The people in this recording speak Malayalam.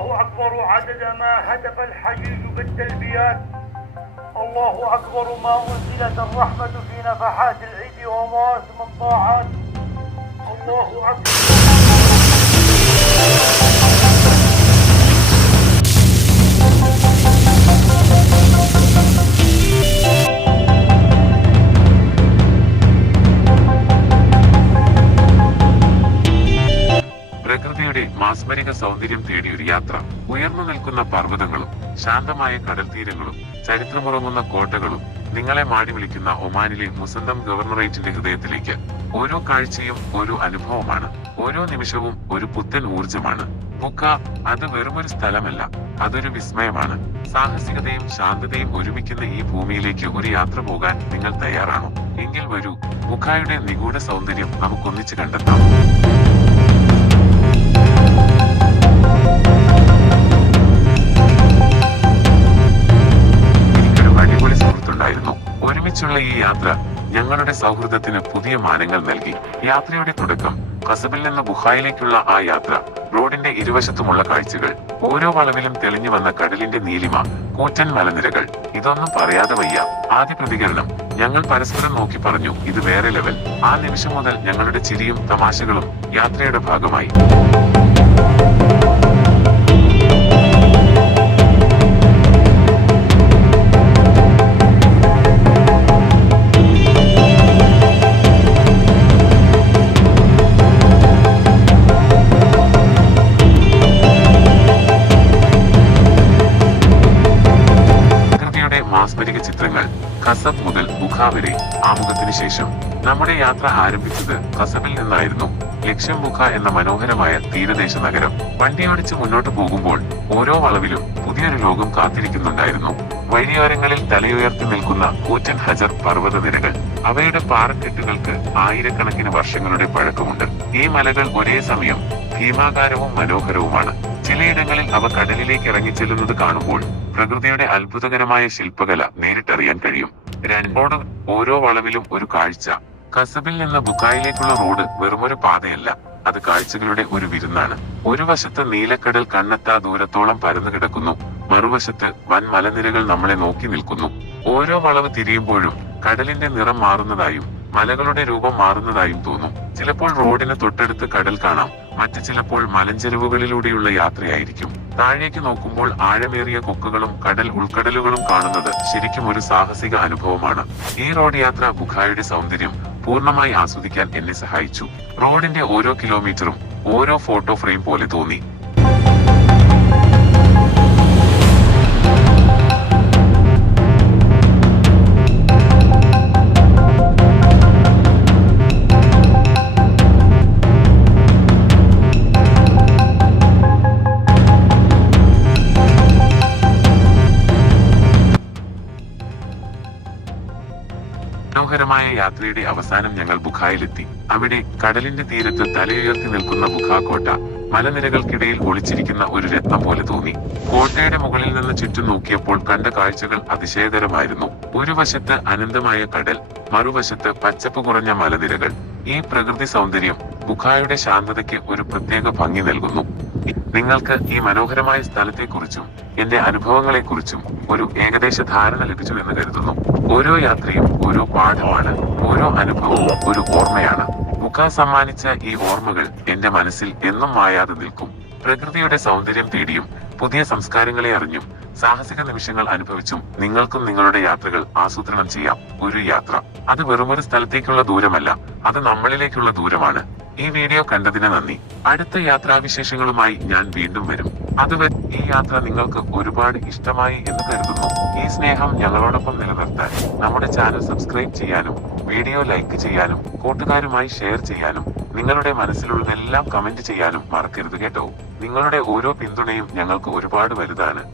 الله أكبر عدد ما هتف الحجيج بالتلبيات. الله أكبر ما أنزلت الرحمة في نفحات العيد ومواسم الطاعات. الله أكبر. പ്രകൃതിയുടെ മാസ്മരിക സൗന്ദര്യം തേടിയൊരു യാത്ര. ഉയർന്നു നിൽക്കുന്ന പർവ്വതങ്ങളും ശാന്തമായ കടൽ തീരങ്ങളും ചരിത്രമുറങ്ങുന്ന കോട്ടകളും നിങ്ങളെ മാടി വിളിക്കുന്ന ഒമാനിലെ മുസന്തം ഗവർണറേറ്റിന്റെ ഹൃദയത്തിലേക്ക്. ഓരോ കാഴ്ചയും ഒരു അനുഭവമാണ്, ഓരോ നിമിഷവും ഒരു പുത്തൻ ഊർജമാണ്. ബുക്ക അത് വെറുമൊരു സ്ഥലമല്ല, അതൊരു വിസ്മയമാണ്. സാഹസികതയും ശാന്തതയും ഒരുമിക്കുന്ന ഈ ഭൂമിയിലേക്ക് ഒരു യാത്ര പോകാൻ നിങ്ങൾ തയ്യാറാണോ? എങ്കിൽ വരൂ, ബുക്കായുടെ നിഗൂഢ സൗന്ദര്യം നമുക്കൊന്നിച്ച് കണ്ടെത്താം. ഒരുമിച്ചുള്ള ഈ യാത്ര ഞങ്ങളുടെ സൗഹൃദത്തിന് പുതിയ മാനങ്ങൾ നൽകി. യാത്രയുടെ തുടക്കം കസബിൽ നിന്ന് ബുഖായിലേക്കുള്ള ആ യാത്ര. റോഡിന്റെ ഇരുവശത്തുമുള്ള കാഴ്ചകൾ, ഓരോ വളവിലും തെളിഞ്ഞു വന്ന കടലിന്റെ നീലിമ, കൂറ്റൻ മലനിരകൾ. ഇതൊന്നും പറയാതെ വയ്യ. ആദ്യ പ്രതികരണം, ഞങ്ങൾ പരസ്പരം നോക്കി പറഞ്ഞു, ഇത് വേറെ ലെവൽ. ആ നിമിഷം മുതൽ ഞങ്ങളുടെ ചിരിയും തമാശകളും യാത്രയുടെ ഭാഗമായി. മാസ്മരിക ചിത്രങ്ങൾ. കസബ് മുതൽ ബുഖ വരെ. ആമുഖത്തിന് ശേഷം നമ്മുടെ യാത്ര ആരംഭിച്ചത് കസബിൽ നിന്നായിരുന്നു. ലക്ഷ്യം ബുഖ എന്ന മനോഹരമായ തീരദേശ നഗരം. വണ്ടിയോടിച്ച് മുന്നോട്ട് പോകുമ്പോൾ ഓരോ വളവിലും പുതിയൊരു ലോകം കാത്തിരിക്കുന്നുണ്ടായിരുന്നു. വഴിയോരങ്ങളിൽ തലയുയർത്തി നിൽക്കുന്ന കൂറ്റൻ ഹജർ പർവ്വത നിരകൾ. അവയുടെ പാറക്കെട്ടുകൾക്ക് ആയിരക്കണക്കിന് വർഷങ്ങളുടെ പഴക്കമുണ്ട്. ഈ മലകൾ ഒരേ സമയം ഭീമാകാരവും മനോഹരവുമാണ്. ചിലയിടങ്ങളിൽ അവ കടലിലേക്ക് ഇറങ്ങിച്ചെല്ലുന്നത് കാണുമ്പോൾ പ്രകൃതിയുടെ അത്ഭുതകരമായ ശില്പകല നേരിട്ടറിയാൻ കഴിയും. രണ്ടോട് ഓരോ വളവിലും ഒരു കാഴ്ച. കസബിൽ നിന്ന് ബുക്കായിലേക്കുള്ള റോഡ് വെറുമൊരു പാതയല്ല, അത് കാഴ്ചകളുടെ ഒരു വിരുന്നാണ്. ഒരു വശത്ത് നീലക്കടൽ കണ്ണെത്താ ദൂരത്തോളം പരന്നു കിടക്കുന്നു, മറുവശത്ത് വൻ മലനിരകൾ നമ്മളെ നോക്കി നിൽക്കുന്നു. ഓരോ വളവ് തിരിയുമ്പോഴും കടലിന്റെ നിറം മാറുന്നതായും മലകളുടെ രൂപം മാറുന്നതായും തോന്നും. ചിലപ്പോൾ റോഡിന് തൊട്ടടുത്ത് കടൽ കാണാം, മറ്റു ചിലപ്പോൾ മലഞ്ചെരുവുകളിലൂടെയുള്ള യാത്രയായിരിക്കും. താഴേക്ക് നോക്കുമ്പോൾ ആഴമേറിയ കൊക്കുകളും കടൽ ഉൾക്കടലുകളും കാണുന്നത് ശരിക്കും ഒരു സാഹസിക അനുഭവമാണ്. ഈ റോഡ് യാത്ര ബുഖായുടെ സൗന്ദര്യം പൂർണ്ണമായി ആസ്വദിക്കാൻ എന്നെ സഹായിച്ചു. റോഡിന്റെ ഓരോ കിലോമീറ്ററും ഓരോ ഫോട്ടോ ഫ്രെയിം പോലെ തോന്നി. മനോഹരമായ യാത്രയുടെ അവസാനം ഞങ്ങൾ ബുഖായിലെത്തി. അവിടെ കടലിന്റെ തീരത്ത് തലയുയർത്തി നിൽക്കുന്ന ബുഖ കോട്ട മലനിരകൾക്കിടയിൽ ഒളിച്ചിരിക്കുന്ന ഒരു രത്നം പോലെ തോന്നി. കോട്ടയുടെ മുകളിൽ നിന്ന് ചുറ്റും നോക്കിയപ്പോൾ കണ്ട കാഴ്ചകൾ അതിശയകരമായിരുന്നു. ഒരു വശത്ത് അനന്തമായ കടൽ, മറുവശത്ത് പച്ചപ്പ് കുറഞ്ഞ മലനിരകൾ. ഈ പ്രകൃതി സൗന്ദര്യം ബുഖായുടെ ശാന്തതയ്ക്ക് ഒരു പ്രത്യേക ഭംഗി നൽകുന്നു. നിങ്ങൾക്ക് ഈ മനോഹരമായ സ്ഥലത്തെക്കുറിച്ചും എന്റെ അനുഭവങ്ങളെക്കുറിച്ചും ഒരു ഏകദേശ ധാരണ ലഭിച്ചു എന്ന് കരുതുന്നു. ഓരോ യാത്രയും ഓരോ പാഠമാണ്, ഓരോ അനുഭവവും ഒരു ഓർമ്മയാണ്. ബുഖ സമ്മാനിച്ച ഈ ഓർമ്മകൾ എന്റെ മനസ്സിൽ എന്നും മായാതെ നിൽക്കും. പ്രകൃതിയുടെ സൗന്ദര്യം തേടിയും പുതിയ സംസ്കാരങ്ങളെ അറിഞ്ഞും സാഹസിക നിമിഷങ്ങൾ അനുഭവിച്ചും നിങ്ങൾക്കും നിങ്ങളുടെ യാത്രകൾ ആസൂത്രണം ചെയ്യാം. ഒരു യാത്ര അത് വെറുമൊരു സ്ഥലത്തേക്കുള്ള ദൂരമല്ല, അത് നമ്മളിലേക്കുള്ള ദൂരമാണ്. ഈ വീഡിയോ കണ്ടതിന് നന്ദി. അടുത്ത യാത്രാവിശേഷങ്ങളുമായി ഞാൻ വീണ്ടും വരും. അതുവരെ ഈ യാത്ര നിങ്ങൾക്ക് ഒരുപാട് ഇഷ്ടമായി എന്ന് കരുതുന്നു. ഈ സ്നേഹം ഞങ്ങളോടൊപ്പം നിലനിർത്താൻ നമ്മുടെ ചാനൽ സബ്സ്ക്രൈബ് ചെയ്യാനും വീഡിയോ ലൈക്ക് ചെയ്യാനും കൂട്ടുകാരുമായി ഷെയർ ചെയ്യാനും നിങ്ങളുടെ മനസ്സിലുള്ളതെല്ലാം കമന്റ് ചെയ്യാനും മറക്കരുത് കേട്ടോ. നിങ്ങളുടെ ഓരോ പിന്തുണയും ഞങ്ങൾക്ക് ഒരുപാട് വലുതാണ്.